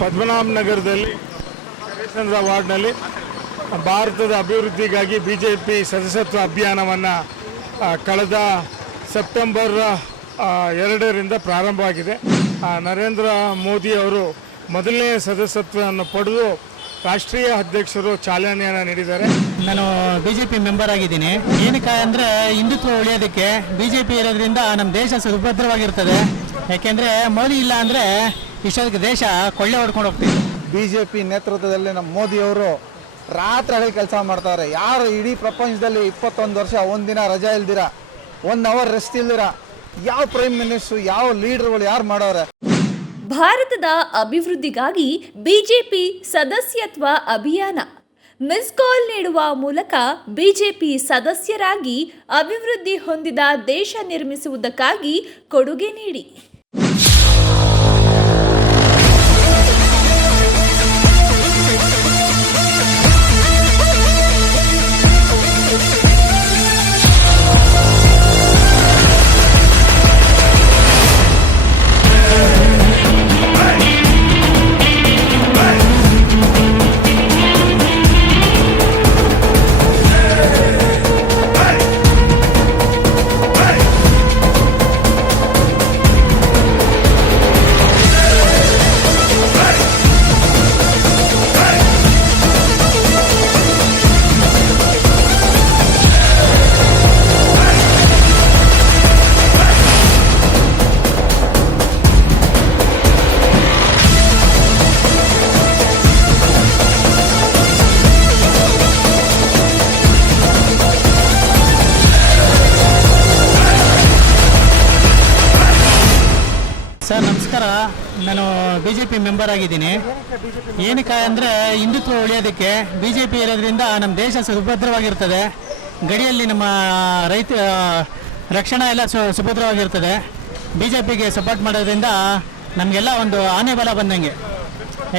ಪದ್ಮನಾಭ ನಗರದಲ್ಲಿ ಹರಿಶ್ಚಂದ್ರ ವಾರ್ಡ್ನಲ್ಲಿ ಭಾರತದ ಅಭಿವೃದ್ಧಿಗಾಗಿ ಬಿಜೆಪಿ ಸದಸ್ಯತ್ವ ಅಭಿಯಾನವನ್ನು ಕಳೆದ ಸೆಪ್ಟೆಂಬರ್ 2ರಿಂದ ಪ್ರಾರಂಭವಾಗಿದೆ. ನರೇಂದ್ರ ಮೋದಿ ಅವರು ಮೊದಲನೇ ಸದಸ್ಯತ್ವವನ್ನು ಪಡೆದು ರಾಷ್ಟ್ರೀಯ ಅಧ್ಯಕ್ಷರು ಚಾಲನೆಯನ್ನು ನೀಡಿದ್ದಾರೆ. ನಾನು ಬಿಜೆಪಿ ಮೆಂಬರ್ ಆಗಿದ್ದೀನಿ. ಏನಕ್ಕೆ ಅಂದರೆ ಹಿಂದುತ್ವ ಉಳಿಯೋದಕ್ಕೆ ಬಿಜೆಪಿ ಇರೋದ್ರಿಂದ ನಮ್ಮ ದೇಶ ಸುಭದ್ರವಾಗಿರ್ತದೆ. ಯಾಕೆಂದರೆ ಮೋದಿ ಇಲ್ಲ ಅಂದರೆ ಇಷ್ಟೊಂದು ದೇಶ ಕೊಳ್ಳೆ ಹೊಡ್ಕೊಂಡು ಹೋಗ್ತಿದೆ. ಬಿಜೆಪಿ ನೇತೃತ್ವದಲ್ಲಿ ನಮ್ಮ ಮೋದಿಯವರು ರಾತ್ರಿ ಕೆಲಸ ಮಾಡ್ತಾರೆ. ಯಾರು ಇಡೀ ಪ್ರಪಂಚದಲ್ಲಿ 21 ವರ್ಷ ಒಂದಿನ ರಜಾ ಇಲ್ದಿರ, 1 ಅವರ್ ರೆಸ್ಟ್ ಇಲ್ದಿರ ಯಾವ ಪ್ರೈಮ್ ಮಿನಿಸ್ಟ್ರು, ಯಾವ ಲೀಡರ್ಗಳು ಯಾರು ಮಾಡೋರೆ? ಭಾರತದ ಅಭಿವೃದ್ಧಿಗಾಗಿ ಬಿಜೆಪಿ ಸದಸ್ಯತ್ವ ಅಭಿಯಾನ. ಮಿಸ್ ಕಾಲ್ ನೀಡುವ ಮೂಲಕ ಬಿಜೆಪಿ ಸದಸ್ಯರಾಗಿ ಅಭಿವೃದ್ಧಿ ಹೊಂದಿದ ದೇಶ ನಿರ್ಮಿಸುವುದಕ್ಕಾಗಿ ಕೊಡುಗೆ ನೀಡಿ. ಸರ್ ನಮಸ್ಕಾರ. ನಾನು ಬಿಜೆಪಿ ಮೆಂಬರ್ ಆಗಿದ್ದೀನಿ. ಏನಕ್ಕೆ ಅಂದರೆ ಹಿಂದುತ್ವ ಉಳಿಯೋದಕ್ಕೆ ಬಿಜೆಪಿ ಇರೋದ್ರಿಂದ ನಮ್ಮ ದೇಶ ಸುಭದ್ರವಾಗಿರ್ತದೆ. ಗಡಿಯಲ್ಲಿ ನಮ್ಮ ರೈತ ರಕ್ಷಣಾ ಎಲ್ಲ ಸುಭದ್ರವಾಗಿರ್ತದೆ. ಬಿಜೆಪಿಗೆ ಸಪೋರ್ಟ್ ಮಾಡೋದ್ರಿಂದ ನಮಗೆಲ್ಲ ಒಂದು ಆನೆ ಬಲ ಬಂದಂಗೆ.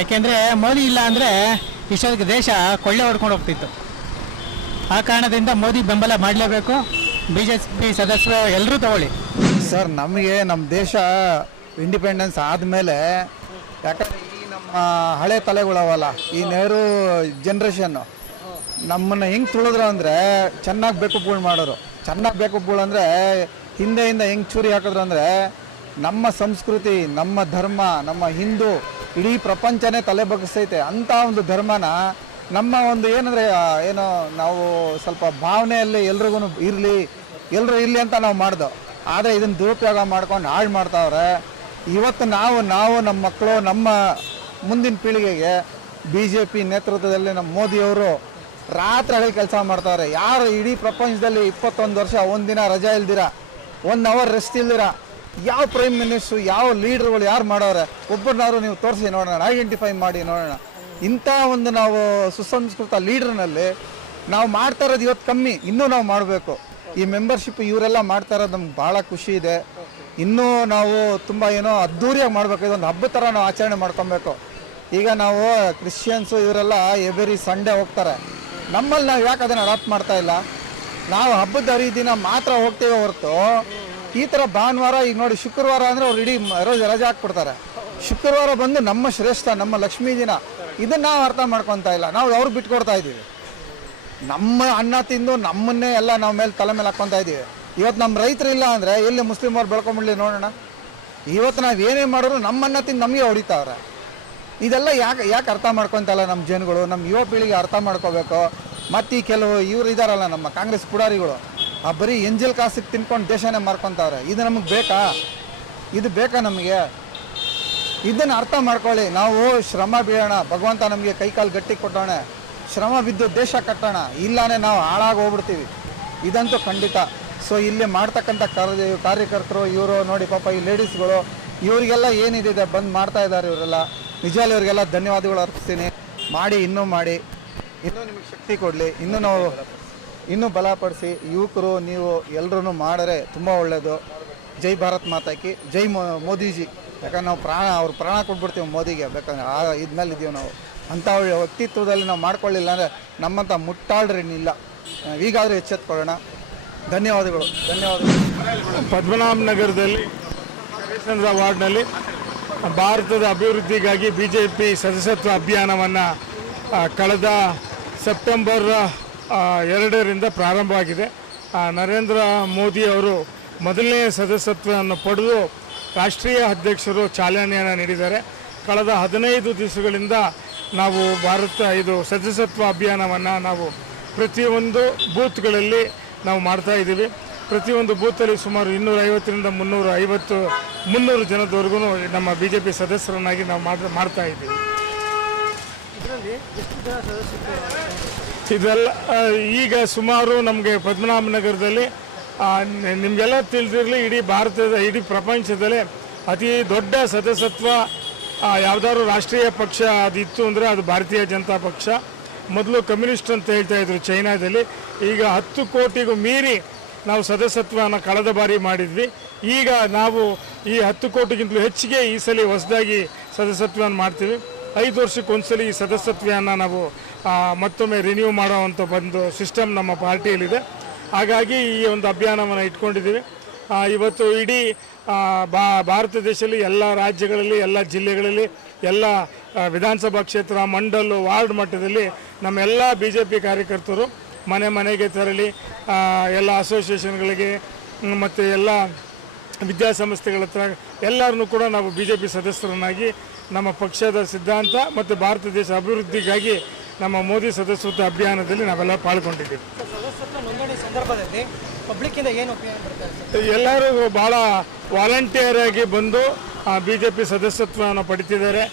ಯಾಕೆಂದರೆ ಮೋದಿ ಇಲ್ಲ ಅಂದರೆ ಇಷ್ಟೊಂದು ದೇಶ ಕೊಳ್ಳೆ ಹೊಡ್ಕೊಂಡು ಹೋಗ್ತಿತ್ತು. ಆ ಕಾರಣದಿಂದ ಮೋದಿ ಬೆಂಬಲ ಮಾಡಲೇಬೇಕು. ಬಿಜೆಪಿ ಸದಸ್ಯರು ಎಲ್ಲರೂ ತಗೊಳ್ಳಿ. ಸರ್, ನಮಗೆ ನಮ್ಮ ದೇಶ ಇಂಡಿಪೆಂಡೆನ್ಸ್ ಆದಮೇಲೆ, ಯಾಕಂದರೆ ಈ ನಮ್ಮ ಹಳೆ ತಲೆಗಳವಲ್ಲ, ಈ ನೆಹರು ಜನ್ರೇಷನ್ನು ನಮ್ಮನ್ನು ಹೆಂಗೆ ತುಳಿದ್ರು ಅಂದರೆ ಚೆನ್ನಾಗಿ ಬೇಕುಗಳು ಮಾಡೋರು. ಚೆನ್ನಾಗಿ ಬೇಕುಗಳು ಅಂದರೆ ಹಿಂದೆಯಿಂದ ಹೆಂಗೆ ಚೂರಿ ಹಾಕಿದ್ರು ಅಂದರೆ ನಮ್ಮ ಸಂಸ್ಕೃತಿ, ನಮ್ಮ ಧರ್ಮ, ನಮ್ಮ ಹಿಂದೂ ಇಡೀ ಪ್ರಪಂಚನೇ ತಲೆ ಬಗ್ಗಿಸ್ತೈತೆ. ಅಂಥ ಒಂದು ಧರ್ಮನ ನಮ್ಮ ಒಂದು ಏನಂದರೆ ಏನೋ ನಾವು ಸ್ವಲ್ಪ ಭಾವನೆಯಲ್ಲಿ ಎಲ್ರಿಗೂ ಎಲ್ಲರೂ ಇರಲಿ ಅಂತ ನಾವು ಮಾಡ್ದೋ. ಆದರೆ ಇದನ್ನು ದುರುಪಯೋಗ ಮಾಡ್ಕೊಂಡು ಹಾಳು ಮಾಡ್ತಾವ್ರೆ. ಇವತ್ತು ನಾವು ನಮ್ಮ ಮಕ್ಕಳು, ನಮ್ಮ ಮುಂದಿನ ಪೀಳಿಗೆಗೆ ಬಿಜೆಪಿ ನೇತೃತ್ವದಲ್ಲಿ ನಮ್ಮ ಮೋದಿಯವರು ರಾತ್ರಿ ಕೆಲಸ ಮಾಡ್ತಾವ್ರೆ. ಯಾರು ಇಡೀ ಪ್ರಪಂಚದಲ್ಲಿ 21 ವರ್ಷ ಒಂದಿನ ರಜಾ ಇಲ್ದಿರ, 1 ಅವರ್ ರೆಸ್ಟ್ ಇಲ್ದಿರ ಯಾವ ಪ್ರೈಮ್ ಮಿನಿಸ್ಟ್ರು, ಯಾವ ಲೀಡರ್ಗಳು ಯಾರು ಮಾಡೋರೆ? ಒಬ್ಬರನ್ನಾರು ನೀವು ತೋರಿಸಿ ನೋಡೋಣ, ಐಡೆಂಟಿಫೈ ಮಾಡಿ ನೋಡೋಣ. ಇಂಥ ಒಂದು ನಾವು ಸುಸಂಸ್ಕೃತ ಲೀಡರ್ನಲ್ಲಿ ನಾವು ಮಾಡ್ತಾ ಇರೋದು ಇವತ್ತು ಕಮ್ಮಿ, ಇನ್ನೂ ನಾವು ಮಾಡಬೇಕು. ಈ ಮೆಂಬರ್ಶಿಪ್ ಇವರೆಲ್ಲ ಮಾಡ್ತಾ ಇರೋದು ನಮ್ಗೆ ಭಾಳ ಖುಷಿ ಇದೆ. ಇನ್ನೂ ನಾವು ತುಂಬ ಏನೋ ಅದ್ಧೂರಿಯಾಗಿ ಮಾಡಬೇಕು. ಇದೊಂದು ಹಬ್ಬದ ಥರ ನಾವು ಆಚರಣೆ ಮಾಡ್ಕೊಬೇಕು. ಈಗ ನಾವು ಕ್ರಿಶ್ಚಿಯನ್ಸು ಇವರೆಲ್ಲ ಎವ್ರಿ ಸಂಡೇ ಹೋಗ್ತಾರೆ. ನಮ್ಮಲ್ಲಿ ನಾವು ಯಾಕೆ ಅದನ್ನು ಅಡಾಪ್ಟ್ ಮಾಡ್ತಾ ಇಲ್ಲ? ನಾವು ಹಬ್ಬದ ಹರಿದಿನ ಮಾತ್ರ ಹೋಗ್ತೇವೆ ಹೊರತು ಈ ಥರ ಭಾನುವಾರ, ಈಗ ನೋಡಿ ಶುಕ್ರವಾರ ಅಂದರೆ ಅವ್ರು ಇಡೀ ರಜೆ ಹಾಕ್ಬಿಡ್ತಾರೆ. ಶುಕ್ರವಾರ ಬಂದು ನಮ್ಮ ಶ್ರೇಷ್ಠ, ನಮ್ಮ ಲಕ್ಷ್ಮೀ ದಿನ, ಇದನ್ನು ನಾವು ಅರ್ಥ ಮಾಡ್ಕೊತಾ ಇಲ್ಲ. ನಾವು ಅವ್ರಿಗೆ ಬಿಟ್ಕೊಡ್ತಾ ಇದ್ದೀವಿ. ನಮ್ಮ ಅನ್ನ ತಿಂದು ನಮ್ಮನ್ನೇ ಎಲ್ಲ ನಾವು ಮೇಲೆ ತಲೆ ಮೇಲೆ ಹಾಕ್ಕೊತಾ ಇದ್ದೀವಿ. ಇವತ್ತು ನಮ್ಮ ರೈತರು ಇಲ್ಲ ಅಂದರೆ ಎಲ್ಲಿ ಮುಸ್ಲಿಮವ್ರು ಬೆಳ್ಕೊಂಬಿಡ್ಲಿ ನೋಡೋಣ. ಇವತ್ತು ನಾವು ಏನೇ ಮಾಡಿದ್ರು ನಮ್ಮನ್ನ ತಿಂದು ನಮಗೆ ಹೊಡಿತಾವ್ರೆ. ಇದೆಲ್ಲ ಯಾಕೆ ಅರ್ಥ ಮಾಡ್ಕೊತಾ ಇಲ್ಲ ನಮ್ಮ ಜನಗಳು? ನಮ್ಮ ಯುವ ಪೀಳಿಗೆ ಅರ್ಥ ಮಾಡ್ಕೋಬೇಕು. ಮತ್ತು ಈ ಕೆಲವು ಇವ್ರು ಇದ್ದಾರಲ್ಲ ನಮ್ಮ ಕಾಂಗ್ರೆಸ್ ಪುಡಾರಿಗಳು, ಆ ಬರೀ ಎಂಜಲ್ ಕಾಸಿಗೆ ತಿನ್ಕೊಂಡು ದೇಶನೇ ಮಾರ್ಕೊತಾವ್ರೆ. ಇದು ನಮಗೆ ಬೇಕಾ? ಇದು ಬೇಕಾ ನಮಗೆ? ಇದನ್ನು ಅರ್ಥ ಮಾಡ್ಕೊಳ್ಳಿ. ನಾವು ಶ್ರಮ ಬೀಳೋಣ, ಭಗವಂತ ನಮಗೆ ಕೈಕಾಲು ಗಟ್ಟಿ ಕೊಟ್ಟೋಣ, ಶ್ರಮ ಬಿದ್ದು ದೇಶ ಕಟ್ಟೋಣ. ಇಲ್ಲಾನೇ ನಾವು ಹಾಳಾಗಿ ಹೋಗ್ಬಿಡ್ತೀವಿ, ಇದಂತೂ ಖಂಡಿತ. ಸೊ ಇಲ್ಲಿ ಮಾಡ್ತಕ್ಕಂಥ ಕಾರ್ಯಕರ್ತರು ಇವರು ನೋಡಿ, ಪಾಪ ಈ ಲೇಡೀಸ್ಗಳು, ಇವರಿಗೆಲ್ಲ ಏನಿದೆ ಬಂದು ಮಾಡ್ತಾ ಇದ್ದಾರೆ. ಇವರೆಲ್ಲ ನಿಜವಾಗ್ಲೂ ಇವರಿಗೆಲ್ಲ ಧನ್ಯವಾದಗಳು ಅರ್ಪಿಸ್ತೀನಿ. ಮಾಡಿ, ಇನ್ನೂ ನಿಮಗೆ ಶಕ್ತಿ ಕೊಡಲಿ, ಇನ್ನೂ ಬಲಪಡಿಸಿ. ಯುವಕರು ನೀವು ಎಲ್ಲರೂ ಮಾಡಿದ್ರೆ ತುಂಬ ಒಳ್ಳೆಯದು. ಜೈ ಭಾರತ್ ಮಾತಾಕಿ, ಜೈ ಮೋದಿಜಿ. ಯಾಕಂದ್ರೆ ನಾವು ಅವ್ರು ಪ್ರಾಣ ಕೊಟ್ಬಿಡ್ತೀವಿ ಮೋದಿಗೆ. ಬೇಕಂದ್ರೆ ಇದ್ಮೇಲೆ ಇದ್ದೀವಿ ನಾವು. ಅಂಥ ಒಳ್ಳೆ ವ್ಯಕ್ತಿತ್ವದಲ್ಲಿ ನಾವು ಮಾಡ್ಕೊಳ್ಳಿಲ್ಲ ಅಂದರೆ ನಮ್ಮಂಥ ಮುಟ್ಟಾಳ್ರೇನಿಲ್ಲ. ಈಗಾದರೂ ಎಚ್ಚೆತ್ಕೊಳ್ಳೋಣ. ಧನ್ಯವಾದಗಳು. ಪದ್ಮನಾಭ ನಗರದಲ್ಲಿ ಹರಿಶ್ಚಂದ್ರ ವಾರ್ಡ್ನಲ್ಲಿ ಭಾರತದ ಅಭಿವೃದ್ಧಿಗಾಗಿ BJP ಸದಸ್ಯತ್ವ ಅಭಿಯಾನವನ್ನು ಕಳೆದ ಸೆಪ್ಟೆಂಬರ್ 2ರಿಂದ ಪ್ರಾರಂಭವಾಗಿದೆ. ನರೇಂದ್ರ ಮೋದಿ ಅವರು ಮೊದಲನೇ ಸದಸ್ಯತ್ವವನ್ನು ಪಡೆದು ರಾಷ್ಟ್ರೀಯ ಅಧ್ಯಕ್ಷರು ಚಾಲನೆಯನ್ನು ನೀಡಿದ್ದಾರೆ. ಕಳೆದ 15 ದಿವಸಗಳಿಂದ ನಾವು ಇದು ಸದಸ್ಯತ್ವ ಅಭಿಯಾನವನ್ನು ನಾವು ಪ್ರತಿಯೊಂದು ಬೂತ್ಗಳಲ್ಲಿ ನಾವು ಮಾಡ್ತಾ ಇದ್ದೀವಿ. ಪ್ರತಿಯೊಂದು ಬೂತಲ್ಲಿ ಸುಮಾರು 250ರಿಂದ 300 ಜನದವರೆಗೂ ನಮ್ಮ BJP ಸದಸ್ಯರನ್ನಾಗಿ ನಾವು ಮಾಡ್ತಾ ಇದ್ದೀವಿ. ಇದೆಲ್ಲ ಈಗ ಸುಮಾರು ನಮಗೆ ಪದ್ಮನಾಭನಗರದಲ್ಲಿ ನಿಮಗೆಲ್ಲ ತಿಳಿದಿರಲಿ, ಇಡೀ ಪ್ರಪಂಚದಲ್ಲೇ ಅತಿ ದೊಡ್ಡ ಸದಸ್ಯತ್ವ ಯಾವುದಾದ್ರು ರಾಷ್ಟ್ರೀಯ ಪಕ್ಷ ಅದಿತ್ತು ಅಂದರೆ ಅದು ಭಾರತೀಯ ಜನತಾ ಪಕ್ಷ. ಮೊದಲು ಕಮ್ಯುನಿಸ್ಟ್ ಅಂತ ಹೇಳ್ತಾ ಇದ್ರು ಚೈನಾದಲ್ಲಿ. ಈಗ 10 ಕೋಟಿಗೂ ಮೀರಿ ನಾವು ಸದಸ್ಯತ್ವನ ಕಳೆದ ಬಾರಿ ಮಾಡಿದ್ವಿ. ಈಗ ನಾವು ಈ 10 ಕೋಟಿಗಿಂತಲೂ ಹೆಚ್ಚಿಗೆ ಈ ಸಲ ಹೊಸದಾಗಿ ಸದಸ್ಯತ್ವವನ್ನು ಮಾಡ್ತೀವಿ. 5 ವರ್ಷಕ್ಕೊಂದ್ಸಲಿ ಈ ಸದಸ್ಯತ್ವವನ್ನು ನಾವು ಮತ್ತೊಮ್ಮೆ ರಿನ್ಯೂ ಮಾಡೋವಂಥ ಒಂದು ಸಿಸ್ಟಮ್ ನಮ್ಮ ಪಾರ್ಟಿಯಲ್ಲಿದೆ. ಹಾಗಾಗಿ ಈ ಒಂದು ಅಭಿಯಾನವನ್ನು ಇಟ್ಕೊಂಡಿದ್ದೀವಿ. ಇವತ್ತು ಇಡೀ ಭಾರತ ದೇಶದಲ್ಲಿ ಎಲ್ಲ ರಾಜ್ಯಗಳಲ್ಲಿ, ಎಲ್ಲ ಜಿಲ್ಲೆಗಳಲ್ಲಿ, ಎಲ್ಲ ವಿಧಾನಸಭಾ ಕ್ಷೇತ್ರ, ಮಂಡಲ, ವಾರ್ಡ್ ಮಟ್ಟದಲ್ಲಿ ನಮ್ಮೆಲ್ಲ BJP ಕಾರ್ಯಕರ್ತರು ಮನೆ ಮನೆಗೆ ತೆರಳಿ ಎಲ್ಲ ಅಸೋಸಿಯೇಷನ್ಗಳಿಗೆ ಮತ್ತು ಎಲ್ಲ ವಿದ್ಯಾಸಂಸ್ಥೆಗಳ ಹತ್ರ ಎಲ್ಲರನ್ನೂ ಕೂಡ ನಾವು BJP ಸದಸ್ಯರನ್ನಾಗಿ ನಮ್ಮ ಪಕ್ಷದ ಸಿದ್ಧಾಂತ ಮತ್ತು ಭಾರತ ದೇಶ ಅಭಿವೃದ್ಧಿಗಾಗಿ ನಮ್ಮ ಮೋದಿ ಸದಸ್ಯತ್ವ ಅಭಿಯಾನದಲ್ಲಿ ನಾವೆಲ್ಲ ಪಾಲ್ಗೊಂಡಿದ್ದೀವಿ. ಸಂದರ್ಭದಲ್ಲಿ ಪಬ್ಲಿಕ್ಕಿಂದ ಏನು ಎಲ್ಲರೂ ಭಾಳ ವಾಲಂಟಿಯರ್ ಆಗಿ ಬಂದು BJP ಸದಸ್ಯತ್ವವನ್ನು ಪಡಿತಿದ್ದಾರೆ.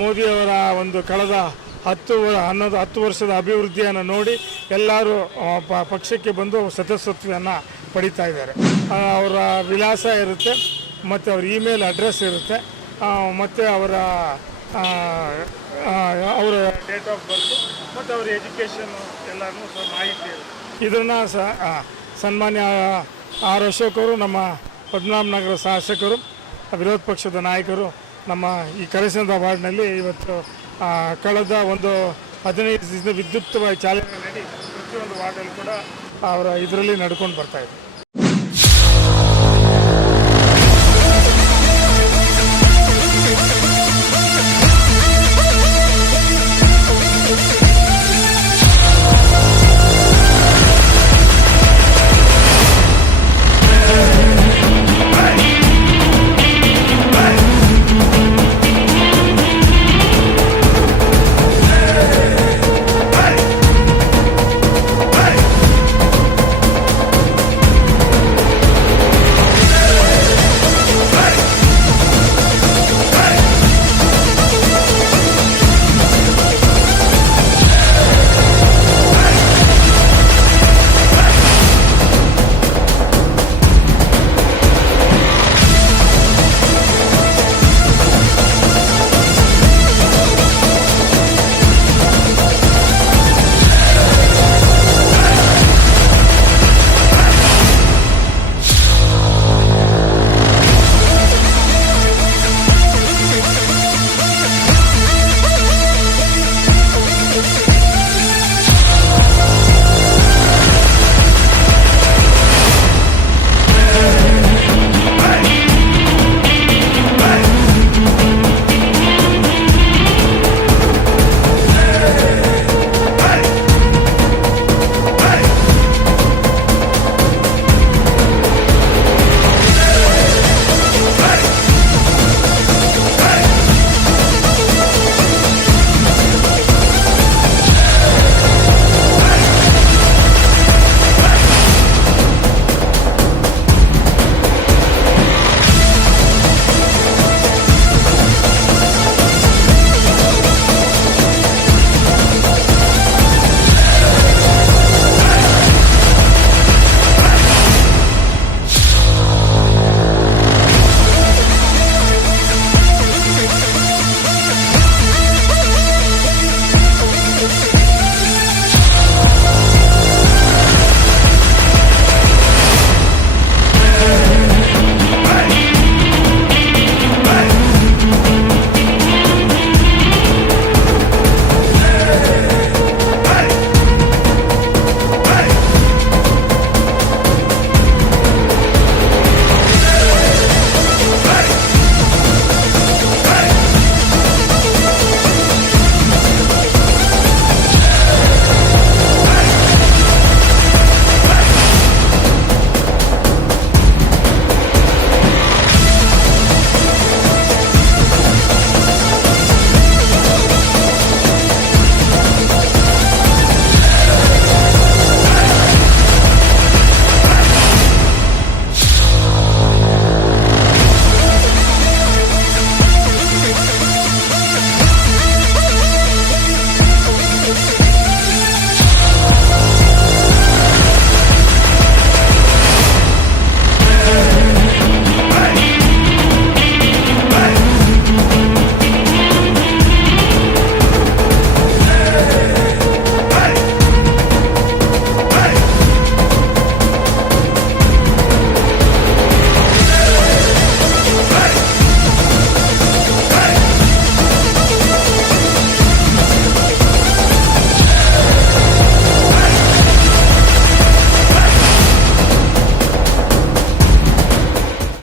ಮೋದಿಯವರ ಒಂದು ಕಳೆದ 10 ವರ್ಷದ ಅಭಿವೃದ್ಧಿಯನ್ನು ನೋಡಿ ಎಲ್ಲರೂ ಪಕ್ಷಕ್ಕೆ ಬಂದು ಸದಸ್ಯತ್ವವನ್ನು ಪಡಿತಾ ಇದ್ದಾರೆ. ಅವರ ವಿಳಾಸ ಇರುತ್ತೆ ಮತ್ತು ಅವ್ರ ಇಮೇಲ್ ಅಡ್ರೆಸ್ ಇರುತ್ತೆ ಮತ್ತು ಅವರ ಡೇಟ್ ಆಫ್ ಬರ್ತು ಮತ್ತು ಅವರ ಎಜುಕೇಷನ್ ಎಲ್ಲನೂ ಸಹ ಮಾಹಿತಿ ಇರುತ್ತೆ. ಇದನ್ನು ಸನ್ಮಾನ್ಯ ಆರ್ ಅಶೋಕ್ ಅವರು, ನಮ್ಮ ಪದ್ಮನಾಭನಗರ ಶಾಸಕರು, ವಿರೋಧ ಪಕ್ಷದ ನಾಯಕರು ನಮ್ಮ ಈ ಕರೆಸಂದ್ರ ವಾರ್ಡ್ನಲ್ಲಿ ಇವತ್ತು ಕಳೆದ ಒಂದು 15 ದಿನದ ವಿದ್ಯುಕ್ತವಾಗಿ ಚಾಲನೆ ನೀಡಿ ಪ್ರತಿಯೊಂದು ವಾರ್ಡಲ್ಲಿ ಕೂಡ ಅವರ ಇದರಲ್ಲಿ ನಡ್ಕೊಂಡು ಬರ್ತಾಯಿದ್ರು.